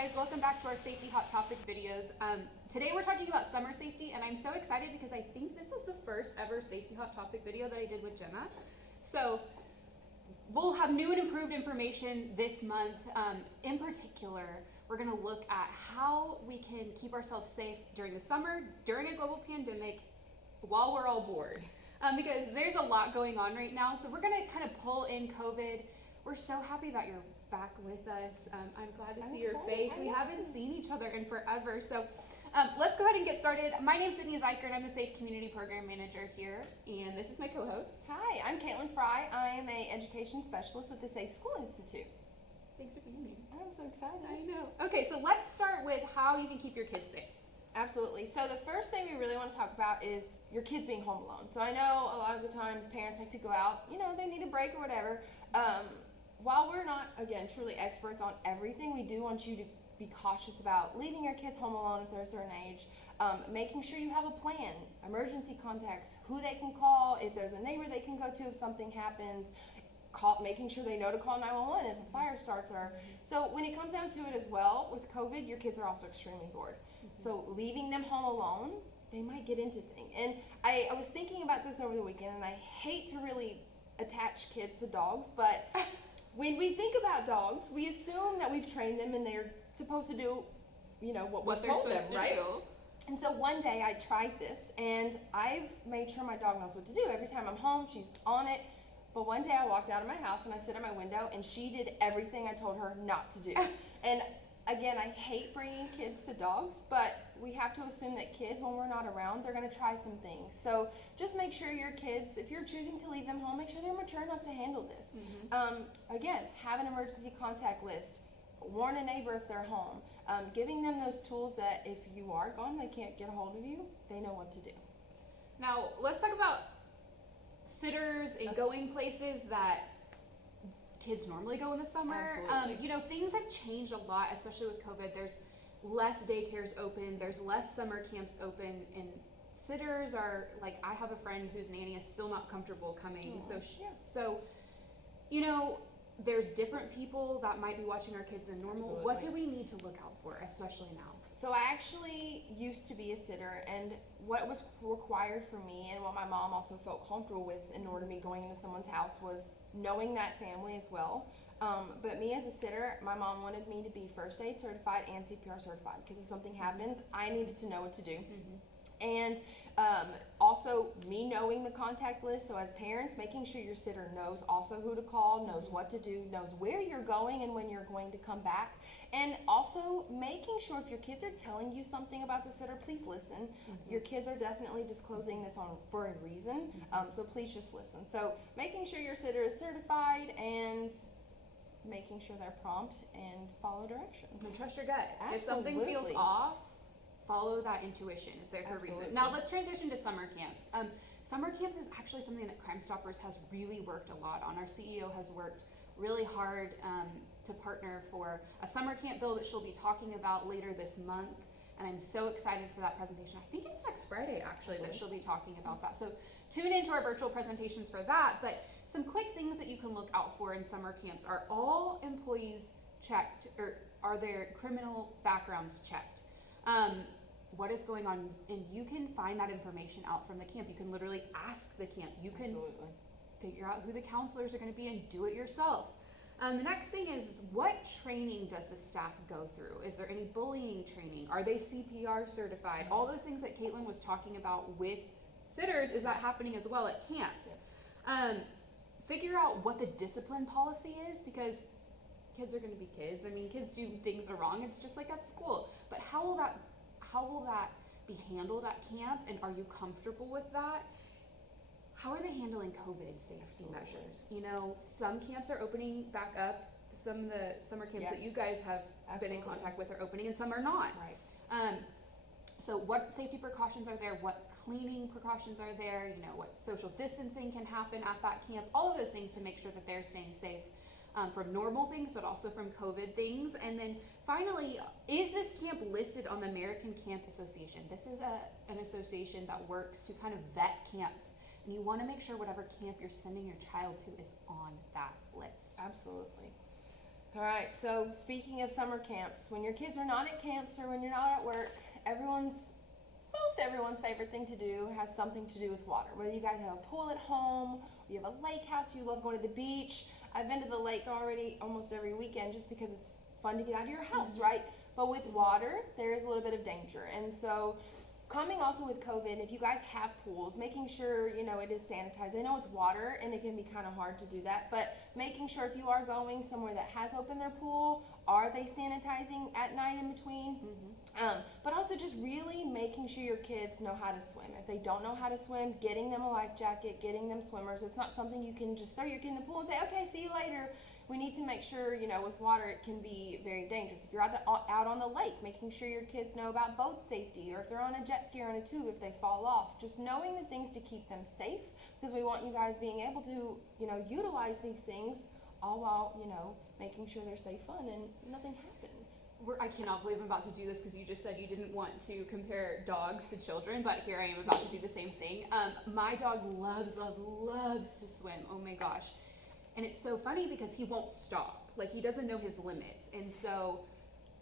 guys, welcome back to our safety hot topic videos. Today we're talking about summer safety, and I'm so excited because I think this is the first ever safety hot topic video that I did with Jenna. So we'll have new and improved information this month. In particular, we're going to look at how we can keep ourselves safe during the summer, during a global pandemic, while we're all bored. Because there's a lot going on right now, so we're going to kind of pull in COVID. We're so happy that you're back with us. I'm glad to see your face. We haven't seen each other in forever. So let's go ahead and get started. My name is Zuiker, and I'm the Safe Community Program Manager here. And this is my co-host. Hi, I'm Kaitlynn Frey. I am an education specialist with the Safe School Institute. Thanks for being here. I'm so excited. I know. Okay, so let's start with how you can keep your kids safe. Absolutely. So the first thing we really want to talk about is your kids being home alone. So I know a lot of the times parents like to go out, they need a break or whatever. While we're not, again, truly experts on everything, we do want you to be cautious about leaving your kids home alone if they're a certain age, making sure you have a plan, emergency contacts, who they can call, if there's a neighbor they can go to if something happens, making sure they know to call 911 if a fire starts. So when it comes down to it as well, with COVID, your kids are also extremely bored. So leaving them home alone, they might get into things. And I was thinking about this over the weekend, and I hate to really attach kids to dogs, but when we think about dogs, we assume that we've trained them and they're supposed to do, what we've told them, right? And so one day I tried this, and I've made sure my dog knows what to do. Every time I'm home, she's on it. But one day I walked out of my house and I sit at my window, and she did everything I told her not to do. And again, I hate bringing kids to dogs, but we have to assume that kids, when we're not around, they're going to try some things. So just make sure your kids, if you're choosing to leave them home, make sure they're mature enough to handle this. Again, have an emergency contact list. Warn a neighbor if they're home. Giving them those tools that if you are gone, they can't get a hold of you, they know what to do. Now, let's talk about sitters and going places that kids normally go in the summer. Absolutely. Things have changed a lot, especially with COVID. There's less daycares open, there's less summer camps open, and sitters are like, I have a friend whose nanny is still not comfortable coming. There's different people that might be watching our kids than normal. Absolutely. What do we need to look out for, especially now? So I actually used to be a sitter, and what was required for me and what my mom also felt comfortable with in order to me going into someone's house was knowing that family as well. But me as a sitter, my mom wanted me to be first aid certified and CPR certified, because if something happens, I needed to know what to do. And also me knowing the contact list. So as parents, making sure your sitter knows also who to call, knows what to do, knows where you're going and when you're going to come back. And also making sure if your kids are telling you something about the sitter, please listen. Your kids are definitely disclosing this for a reason. So please just listen. So making sure your sitter is certified and making sure they're prompt and follow directions. And trust your gut. Absolutely. If something feels off, follow that intuition. It's there for a reason. Now let's transition to summer camps. Summer camps is actually something that Crime Stoppers has really worked a lot on. Our CEO has worked really hard to partner for a summer camp bill that she'll be talking about later this month. And I'm so excited for that presentation. I think it's next Friday actually that she'll be talking about that. So tune into our virtual presentations for that. But some quick things that you can look out for in summer camps are all employees checked, or are their criminal backgrounds checked? What is going on? And you can find that information out from the camp. You can literally ask the camp. You can figure out who the counselors are going to be and do it yourself. The next thing is, what training does the staff go through? Is there any bullying training? Are they CPR certified? All those things that Kaitlynn was talking about with sitters, is that happening as well at camps? Figure out what the discipline policy is, because kids are going to be kids. I mean, kids do things that are wrong. It's just like at school. But how will that be handled at camp, and are you comfortable with that? How are they handling COVID safety measures? Some camps are opening back up. Some of the summer camps that you guys have been in contact with are opening, and some are not. Right. So what safety precautions are there? What cleaning precautions are there? What social distancing can happen at that camp? All of those things to make sure that they're staying safe from normal things, but also from COVID things. And then finally, is this camp listed on the American Camp Association? This is an association that works to kind of vet camps. And you want to make sure whatever camp you're sending your child to is on that list. Absolutely. All right, so speaking of summer camps, when your kids are not at camps or when you're not at work, most everyone's favorite thing to do has something to do with water. Whether you guys have a pool at home, or you have a lake house, you love going to the beach. I've been to the lake already almost every weekend just because it's fun to get out of your house, right? But with water, there is a little bit of danger. And so coming also with COVID, if you guys have pools, making sure, it is sanitized. I know it's water and it can be kind of hard to do that, but making sure if you are going somewhere that has opened their pool, are they sanitizing at night in between? But also just really making sure your kids know how to swim. If they don't know how to swim, getting them a life jacket, getting them swimmers. It's not something you can just throw your kid in the pool and say, okay, see you later. We need to make sure, with water, it can be very dangerous. If you're out on the lake, making sure your kids know about boat safety, or if they're on a jet ski or on a tube, if they fall off, just knowing the things to keep them safe, because we want you guys being able to, utilize these things all while, making sure they're safe, fun, and nothing happens. I cannot believe I'm about to do this because you just said you didn't want to compare dogs to children, but here I am about to do the same thing. My dog loves to swim. Oh my gosh. And it's so funny because he won't stop. Like, he doesn't know his limits. And so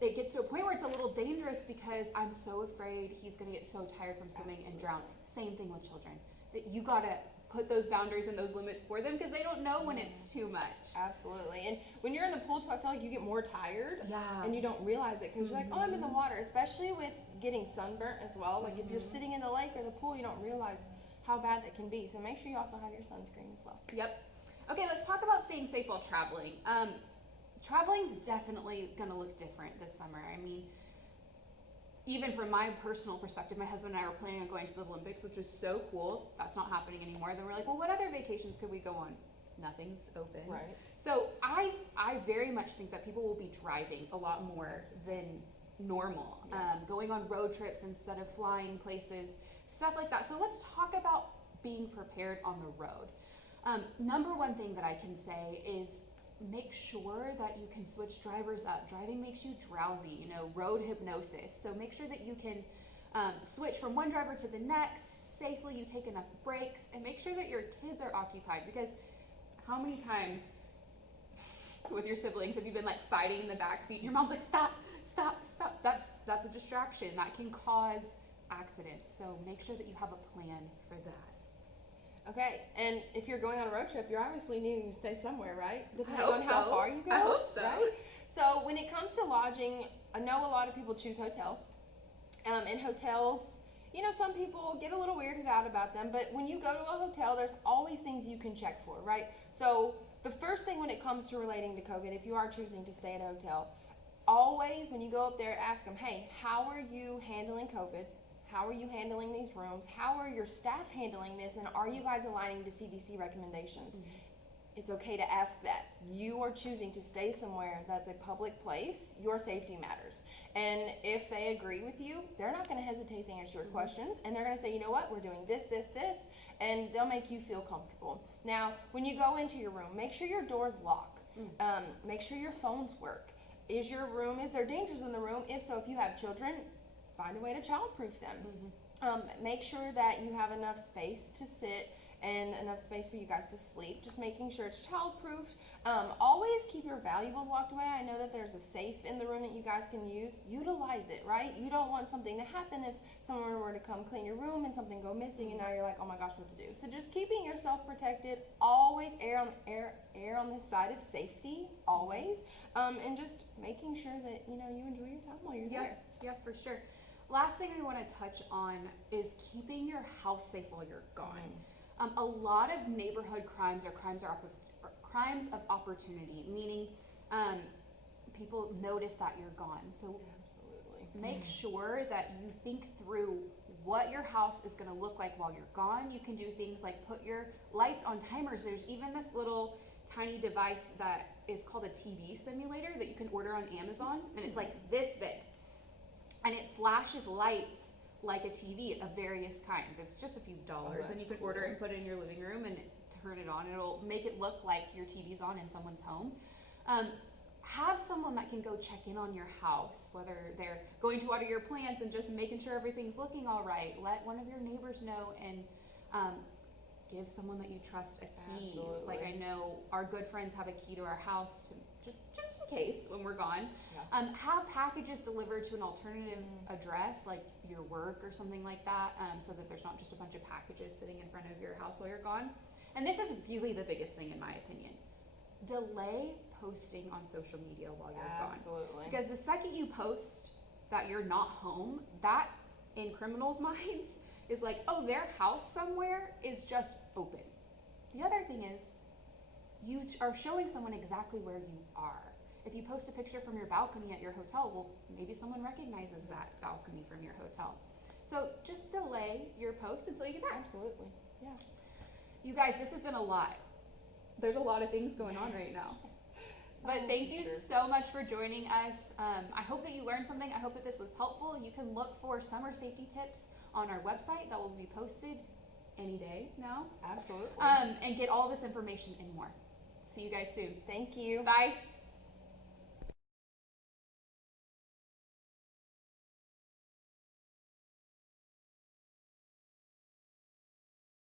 it gets to a point where it's a little dangerous because I'm so afraid he's going to get so tired from swimming and drown. Same thing with children. That you got to put those boundaries and those limits for them because they don't know when it's too much. Absolutely. And when you're in the pool too, I feel like you get more tired. Yeah. And you don't realize it because you're like, oh, I'm in the water. Especially with getting sunburnt as well. Like if you're sitting in the lake or the pool, you don't realize how bad that can be. So make sure you also have your sunscreen as well. Yep. Okay, let's talk about staying safe while traveling. Traveling's definitely going to look different this summer. I mean, even from my personal perspective, my husband and I were planning on going to the Olympics, which was so cool. That's not happening anymore. Then we're like, well, what other vacations could we go on? Nothing's open. Right. So I very much think that people will be driving a lot more than normal, going on road trips instead of flying places, stuff like that. So let's talk about being prepared on the road. Number one thing that I can say is make sure that you can switch drivers up. Driving makes you drowsy, road hypnosis. So make sure that you can switch from one driver to the next safely. You take enough breaks and make sure that your kids are occupied, because how many times with your siblings have you been like fighting in the back seat and your mom's like, stop. That's a distraction that can cause accidents. So make sure that you have a plan for that. Okay, and if you're going on a road trip, you're obviously needing to stay somewhere, right? Depending hope on how so. far you go. I hope so. Right? So when it comes to lodging, I know a lot of people choose hotels. And hotels, some people get a little weirded out about them, but when you go to a hotel, there's always things you can check for, right? So the first thing when it comes to relating to COVID, if you are choosing to stay at a hotel, always when you go up there, ask them, hey, how are you handling COVID? How are you handling these rooms? How are your staff handling this? And are you guys aligning to CDC recommendations? It's okay to ask that. You are choosing to stay somewhere that's a public place. Your safety matters. And if they agree with you, they're not going to hesitate to answer your questions. And they're going to say, you know what, we're doing this, and they'll make you feel comfortable. Now, when you go into your room, make sure your doors lock. Make sure your phones work. Is there dangers in the room? If so, if you have children, find a way to childproof them. Make sure that you have enough space to sit and enough space for you guys to sleep. Just making sure it's childproofed. Always keep your valuables locked away. I know that there's a safe in the room that you guys can use. Utilize it, right? You don't want something to happen if someone were to come clean your room and something go missing and now you're like, oh my gosh, what to do? So just keeping yourself protected. Always err on the side of safety, always. And just making sure that, you enjoy your time while you're there. Yeah, for sure. Last thing we want to touch on is keeping your house safe while you're gone. A lot of neighborhood crimes are crimes of opportunity, meaning people notice that you're gone. So make sure that you think through what your house is going to look like while you're gone. You can do things like put your lights on timers. There's even this little tiny device that is called a TV simulator that you can order on Amazon, and it's like this big. And it flashes lights like a TV of various kinds. It's just a few dollars, and you can order it and put it in your living room and turn it on. It'll make it look like your TV's on in someone's home. Have someone that can go check in on your house, whether they're going to water your plants and just making sure everything's looking all right. Let one of your neighbors know, and give someone that you trust a key. Absolutely. Like, I know our good friends have a key to our house to just in case when we're gone. Yeah. Have packages delivered to an alternative address, like your work or something like that, so that there's not just a bunch of packages sitting in front of your house while you're gone. And this is really the biggest thing in my opinion. Delay posting on social media while you're gone. Absolutely. Because the second you post that you're not home, that in criminals' minds is like, oh, their house somewhere is just open. The other thing is you are showing someone exactly where you are. If you post a picture from your balcony at your hotel, well, maybe someone recognizes that balcony from your hotel. So just delay your post until you get back. Absolutely. Yeah. You guys, this has been a lot. There's a lot of things going on right now. But thank you so much for joining us. I hope that you learned something. I hope that this was helpful. You can look for summer safety tips on our website that will be posted any day now. Absolutely. And get all this information and more. See you guys soon. Thank you. Bye.